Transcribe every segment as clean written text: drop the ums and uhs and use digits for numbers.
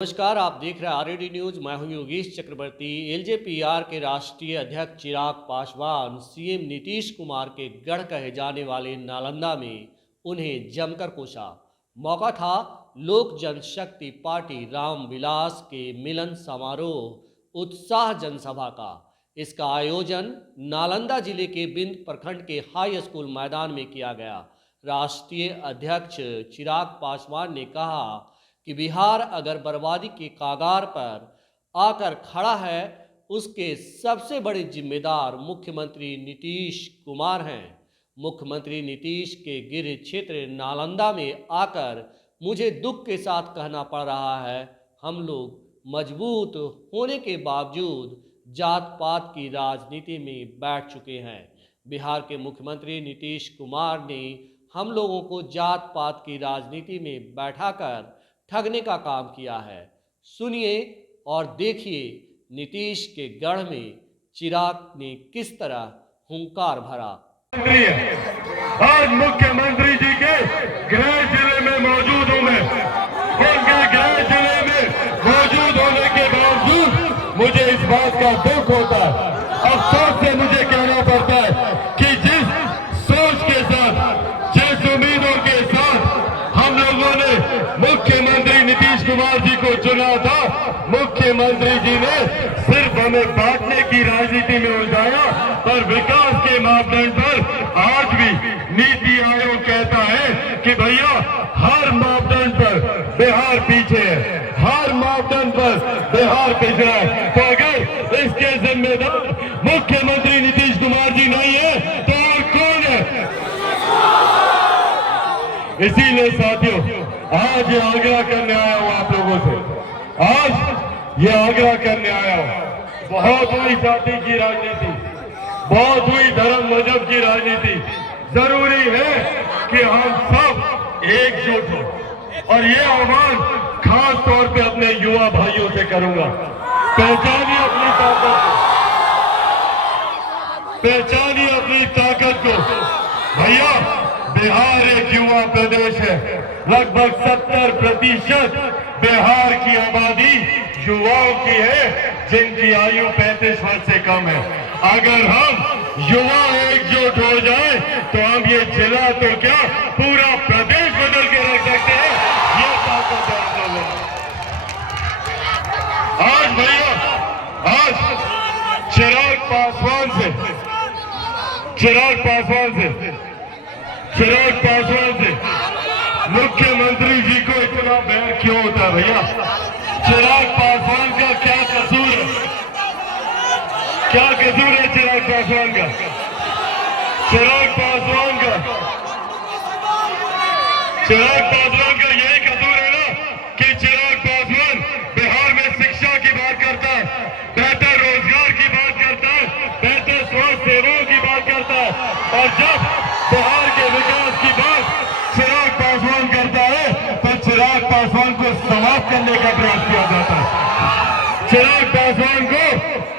नमस्कार, आप देख रहे हैं आरएडी न्यूज। मैं हूं योगेश चक्रवर्ती। एलजेपीआर के राष्ट्रीय अध्यक्ष चिराग पासवान सीएम नीतीश कुमार के गढ़ कहे जाने वाले नालंदा में उन्हें जमकर कोसा। मौका था लोक जनशक्ति पार्टी रामविलास के मिलन समारोह उत्साह जनसभा का। इसका आयोजन नालंदा जिले के बिंद प्रखंड के हाई स्कूल मैदान में किया गया। राष्ट्रीय अध्यक्ष चिराग पासवान ने कहा कि बिहार अगर बर्बादी के कागार पर आकर खड़ा है, उसके सबसे बड़े जिम्मेदार मुख्यमंत्री नीतीश कुमार हैं। मुख्यमंत्री नीतीश के गृह क्षेत्र नालंदा में आकर मुझे दुख के साथ कहना पड़ रहा है, हम लोग मजबूत होने के बावजूद जात पात की राजनीति में बैठ चुके हैं। बिहार के मुख्यमंत्री नीतीश कुमार ने हम लोगों को जात पात की राजनीति में बैठाकर ठगने का काम किया है। सुनिए और देखिए नीतीश के गढ़ में चिराग ने किस तरह हुंकार भरा। आज मुख्यमंत्री जी के गृह जिले में मौजूद हूं मैं। उनके गृह जिले में मौजूद होने के बावजूद मुझे इस बात का दुख होता है, अफसोस से मुझे कहना पड़ता है कि जिस सोच के साथ, जिस उम्मीदों के साथ हम लोगों ने मुख्यमंत्री नीतीश कुमार जी को चुना था, मुख्यमंत्री जी ने सिर्फ हमें बांटने की राजनीति में उलझाया। पर विकास के मापदंड पर आज भी नीति आयोग कहता है कि भैया हर मापदंड पर बिहार पीछे है, हर मापदंड पर बिहार पिछड़ा है। तो अगर इसके जिम्मेदार मुख्यमंत्री नीतीश कुमार जी नहीं है तो और कौन है? इसीलिए साथियों, आज ये आग्रह करने आया हूं आप लोगों से, आज ये आग्रह करने आया हूं। बहुत हुई जाति की राजनीति, बहुत हुई धर्म मजहब की राजनीति। जरूरी है कि हम सब एकजुट हों। और ये आह्वान खास तौर पे अपने युवा भाइयों से करूंगा। पहचानिए अपनी ताकत को, पहचानिए अपनी ताकत को। भैया बिहार एक युवा प्रदेश है। लगभग 70% बिहार की आबादी युवाओं की है, जिनकी आयु 35 वर्ष से कम है। अगर हम युवा एकजुट हो जाए तो हम ये जिला तो क्या पूरा प्रदेश बदल के रख सकते हैं। ये ताकत है आज भैया, आज चिराग पासवान से मुख्यमंत्री जी को इतना बैर क्यों होता है भैया? चिराग पासवान का क्या कसूर है? क्या कसूर है चिराग पासवान का? चिराग पासवान का यही कसूर है ना कि चिराग पासवान बिहार में शिक्षा की बात करता है, बेहतर रोजगार की बात करता है, बेहतर स्वास्थ्य सेवाओं की बात करता है। और जब बिहार के विकास की बात चिराग पासवान करता है तो चिराग पासवान को समाप्त करने का प्रयास किया जाता है, चिराग पासवान को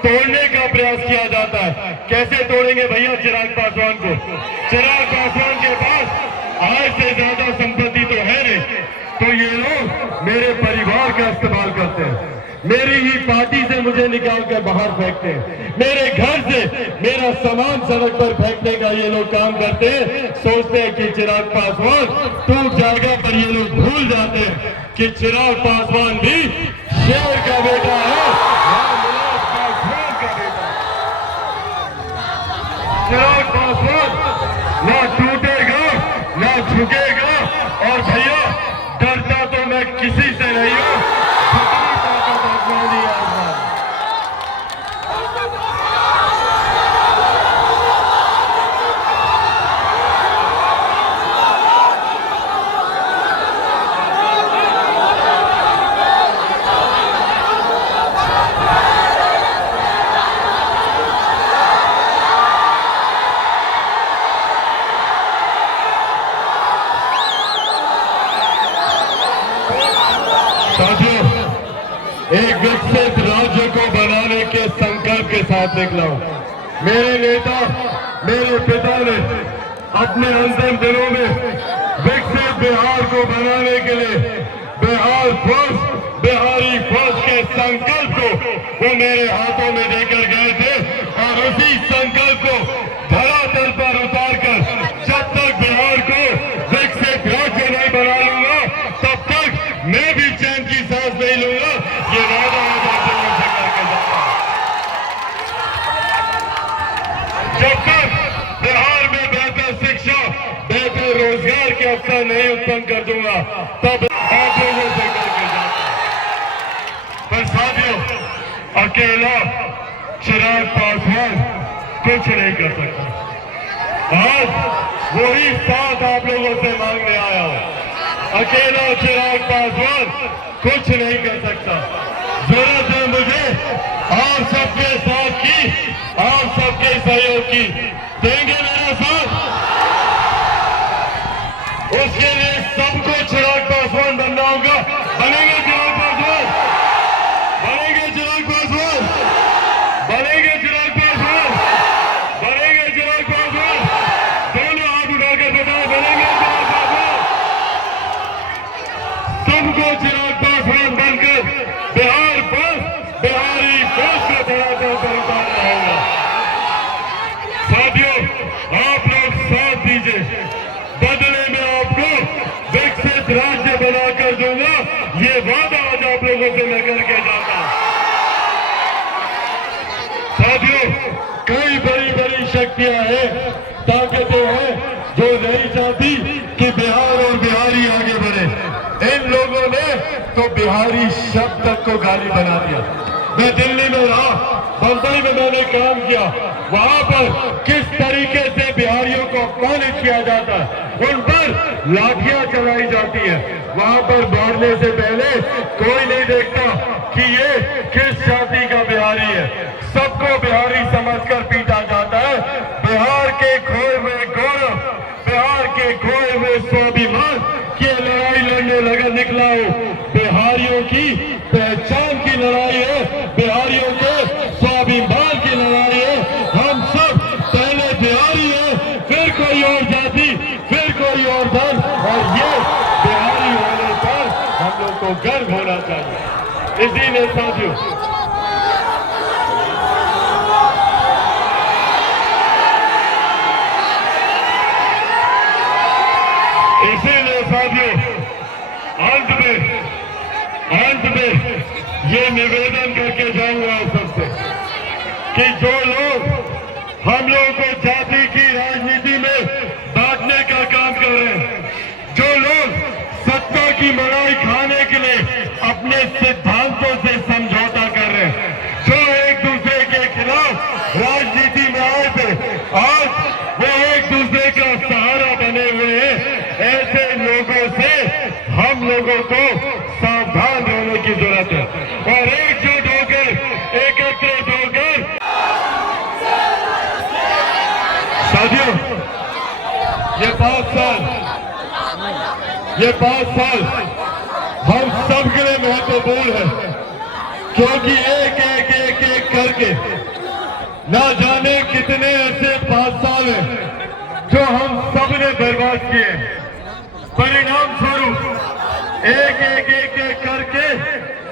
तोड़ने का प्रयास किया जाता है। कैसे तोड़ेंगे भैया चिराग पासवान को? चिराग पासवान के पास आय से ज्यादा संपत्ति तो है नहीं, तो ये लोग मेरे परिवार का इस्तेमाल करते हैं, मेरी ही पार्टी से मुझे निकाल कर बाहर फेंकते हैं, मेरे घर से मेरा सामान सड़क पर फेंकने का ये लोग काम करते हैं। सोचते हैं कि चिराग पासवान टूट जाएगा, पर ये लोग भूल जाते हैं कि चिराग पासवान भी शेर का बेटा है, रामविलास पासवान का बेटा। चिराग पासवान ना टूटेगा ना झुकेगा। और भैया डरता तो मैं किसी से नहीं हूं, एक विकसित राज्य को बनाने के संकल्प के साथ निकला हूं। मेरे नेता, मेरे पिता ने अपने अंतिम दिनों में विकसित बिहार को बनाने के लिए बिहार फर्स्ट, बिहारी वो मेरे हाथों में देकर गए थे और उसी संकल्प को धरातल पर उतार कर जब तक बिहार को विकसित राज्य नहीं बना लूंगा तब तक मैं भी चैन की सांस नहीं लूंगा। ये वादा आज आप लोगों से करके जाता हूं। जब तक बिहार में बेहतर शिक्षा बेहतर रोजगार के अवसर नहीं उत्पन्न कर दूंगा तब आप लोगों से करके जाता हूं। पर साथियों, अकेला चिराग पासवान कुछ नहीं कर सकता। आज वही साथ आप लोगों से मांगने आया हूं। अकेला चिराग पासवान कुछ नहीं कर सकता। जरूरत है मुझे आप सबके साथ की, आप सबके सहयोग की। देंगे मेरा साथ? उसके लिए सबको चिराग पासवान बनना होगा। बनेंगे चिराग पासवान? बनेंगे चिराग पासवान? बनेंगे चिराग पासवान? बनेंगे चिराग पासवान? दोनों हाथ उठाकर बताओ, बनेंगे चिराग पासवान? सबको चिराग पासवान बनकर बिहार पर बिहारी देश को धरातल पर उतारना होगा। साथियों, आप लोग साथ दीजिए, बदले में आपको विकसित राज्य बनाकर दूंगा। ये वादा आज आप लोगों से मैं करके जाता हूं। साथियों, कई बड़ी बड़ी शक्तियां हैं, ताकतें हैं जो नहीं चाहती कि बिहार और बिहारी आगे बढ़े। इन लोगों ने तो बिहारी शब्द तक को गाली बना दिया। मैं दिल्ली में रहा, बंबई में मैंने काम किया, वहां पर किस तरीके से बिहारियों को अपमानित किया जाता है, उन पर लाठियां चलाई जाती है। वहां पर मारने से पहले कोई नहीं देखता कि ये किस जाति का बिहारी है, सबको बिहारी समझकर पीटा जाता है। बिहार के खोए हुए गौरव, बिहार के खोए हुए स्वाभिमान की लड़ाई लड़ने लगा निकला हूं। बिहारियों की पहचान की लड़ाई है, बिहारियों के स्वाभिमान की लड़ाई है। हम सब पहले बिहारी हैं, फिर कोई और जाति, फिर कोई और धर्म, और ये बिहारी होने पर हम लोग को गर्व होना चाहिए। इसीलिए साथियों, अंत में ये निवेदन करके जाऊंगा आप सबसे कि जो लोग हम लोगों को जाति की राजनीति में बांटने का काम कर रहे हैं, जो लोग सत्ता की मलाई खाने के लिए अपने सिद्धांतों से समझौता कर रहे हैं, जो एक दूसरे के खिलाफ राजनीति में आए थे, आज वो एक दूसरे का सहारा बने हुए हैं। ऐसे लोगों से हम लोगों को सावधान रहने की जरूरत है और एकजुट होकर, एकत्रित होकर। साथियों, ये 5 साल हम सब के लिए महत्वपूर्ण है, क्योंकि एक करके ना जाने कितने ऐसे 5 साल हैं जो हम सब ने बर्बाद किए। परिणाम स्वरूप एक करके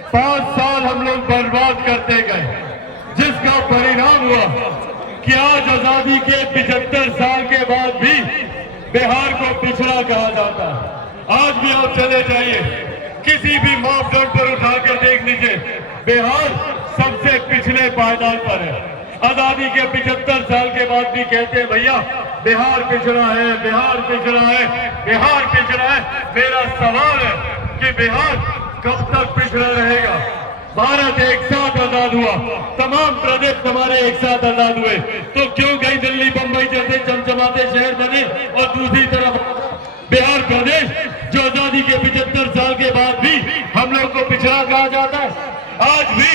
5 साल हम लोग बर्बाद करते गए, जिसका परिणाम हुआ कि आज आजादी के 75 साल के बाद भी बिहार को पिछड़ा कहा जाता है। आज भी आप चले जाइए, किसी भी मापदंड पर उठाकर देख लीजिए, बिहार सबसे पिछले पायदान पर है। आजादी के 75 साल के बाद भी कहते हैं भैया बिहार पिछड़ा है, बिहार पिछड़ा है, बिहार पिछड़ा है। मेरा सवाल है कि बिहार कब तक पिछड़ा रहेगा? भारत एक साथ आजाद हुआ, तमाम प्रदेश हमारे एक साथ आजाद हुए, तो क्यों कहीं दिल्ली बंबई जैसे चमचमाते शहर बने और दूसरी तरफ बिहार प्रदेश जो आजादी के 75 साल के बाद भी हम लोग को पिछड़ा कहा जाता है? आज भी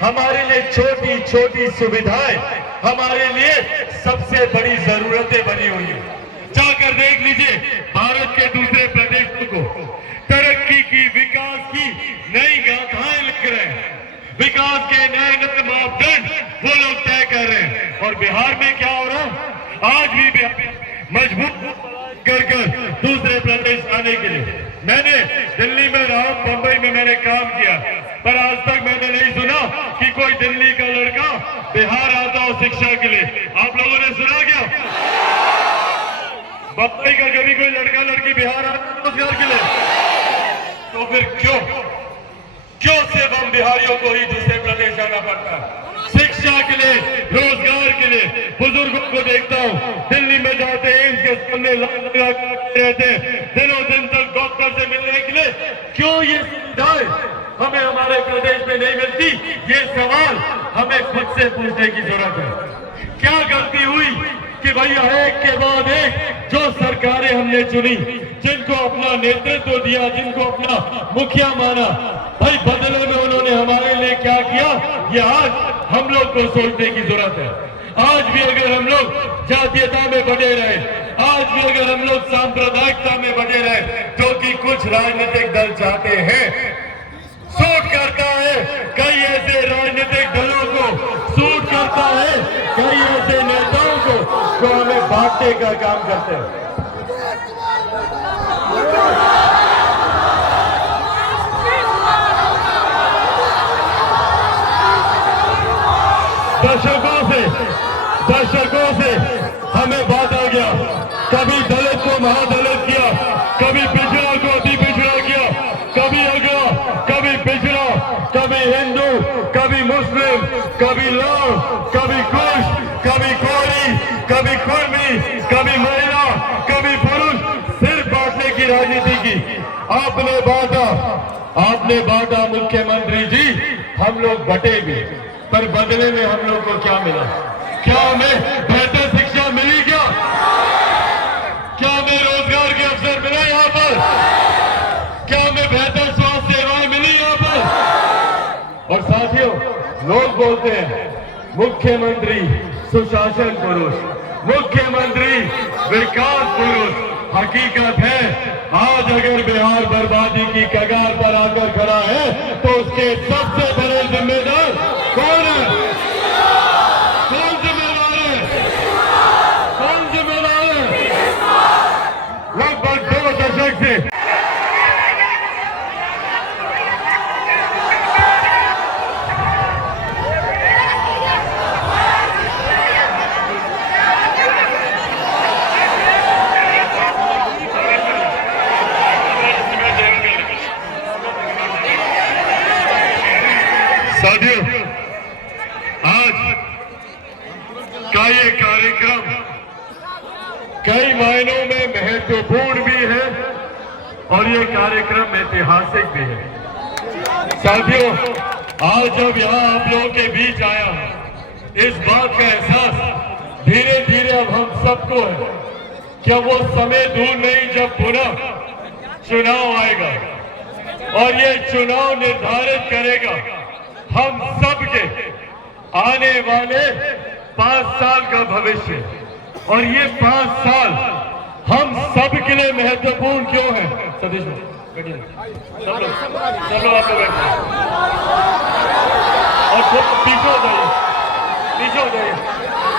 हमारे लिए छोटी छोटी सुविधाएं हमारे लिए सबसे बड़ी जरूरतें बनी हुई है। जाकर देख लीजिए भारत के दूसरे प्रदेशों को, तरक्की की, विकास की नई गाथाएं लिख रहे हैं, विकास के नए नए मापदंड वो लोग तय कर रहे हैं। और बिहार में क्या हो रहा है? आज भी मजबूत कर दूसरे प्रदेश आने के लिए। मैंने दिल्ली में रहा, बंबई में मैंने काम किया, पर आज तक मैंने नहीं सुना कि कोई दिल्ली का लड़का बिहार आता हो शिक्षा के लिए। आप लोगों ने सुना क्या? बम्बई का कभी कोई लड़का लड़की बिहार आता रोजगार के लिए? तो फिर क्यों सिर्फ हम बिहारियों को ही दूसरे प्रदेश जाना पड़ता है शिक्षा के लिए, रोजगार के लिए? बुजुर्गों को देखता हूँ दिल्ली में जाते हैं, एम्स के सामने लाइन लगा कर रहते हैं दिनों दिन तक डॉक्टर से मिलने के लिए। क्यों ये सुविधाएं हमें हमारे प्रदेश में नहीं मिलती? ये सवाल हमें खुद से पूछने की जरूरत है। क्या गलती हुई कि भैया एक के बाद एक जो सरकारें हमने चुनी, जिनको अपना नेतृत्व दिया, जिनको अपना मुखिया माना, भाई बदले में उन्होंने हमारे लिए क्या किया, ये आज हम लोग को सोचने की जरूरत है। आज भी अगर हम लोग जातीयता में बने रहे, आज भी अगर हम लोग सांप्रदायिकता में बने रहे, जो कि कुछ राजनीतिक दल चाहते हैं, सूट करता है कई ऐसे राजनीतिक दलों को, सूट करता है कई ऐसे नेताओं को जो हमें बांटने का काम करते हैं। दशकों से हमें बांटा गया। कभी दलित को महादलित किया, कभी पिछड़ा को अति पिछड़ा किया, कभी अगड़ा, कभी पिछड़ा, कभी हिंदू, कभी मुस्लिम, कभी लाल, कभी कुश, कभी कोरी, कभी कुर्मी, कभी महिला, कभी पुरुष, सिर्फ बांटने की राजनीति की। आपने बांटा मुख्यमंत्री जी, हम लोग बटे भी, पर बदले में हम लोग को क्या मिला? क्या हमें बेहतर शिक्षा मिली? क्या हमें रोजगार के अवसर मिले यहाँ पर? क्या हमें बेहतर स्वास्थ्य सेवाएं मिली यहाँ पर? और साथियों, लोग बोलते हैं मुख्यमंत्री सुशासन पुरुष, मुख्यमंत्री विकास पुरुष। हकीकत है, आज अगर बिहार बर्बादी की कगार पर आकर खड़ा है तो उसके सबसे बड़े जिम्मेदार कौन है? कौन जिम्मेदार है? कौन जिम्मेदार है? लगभग 2 दशक से साथियों, आज का ये कार्यक्रम कई मायनों में महत्वपूर्ण भी है और ये कार्यक्रम ऐतिहासिक भी है। साथियों, आज जब यहाँ आप लोगों के बीच आया, इस बात का एहसास धीरे धीरे अब हम सबको है कि वो समय दूर नहीं जब पुनः चुनाव आएगा और ये चुनाव निर्धारित करेगा हम सबके आने वाले 5 साल का भविष्य। और ये 5 साल हम सब के लिए महत्वपूर्ण क्यों है? सतीश बैठिए, सब लोग आप लोग बैठिए और पीछे हो जाइए, पीछे हो जाइए,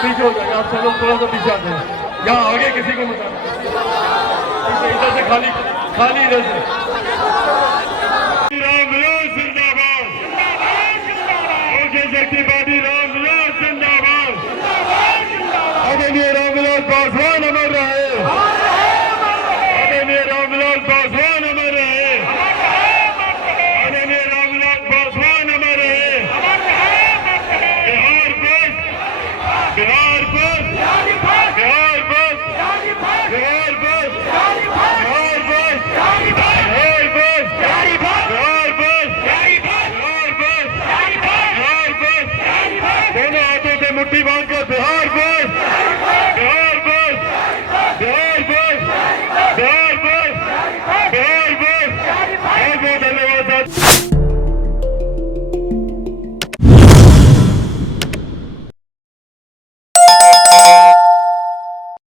पीछे हो जाइए। आप सब लोग थोड़ा सा पीछे आ जाए, यहाँ आगे किसी को मत आना, इधर से खाली इधर से। शक्तिवादी रामविलास जिंदाबाद, आदरणीय रामविलास पासवान अमर रहे, आदरणीय रामविलास पासवान अमर रहे, आदरणीय रामविलास पासवान अमर रहे। बिहार बस, बिहार बस, बिहार बस, बिहार बस, बिहार बस, बिहार बस, बिहार बस, दोनों हाथों से मुट्ठी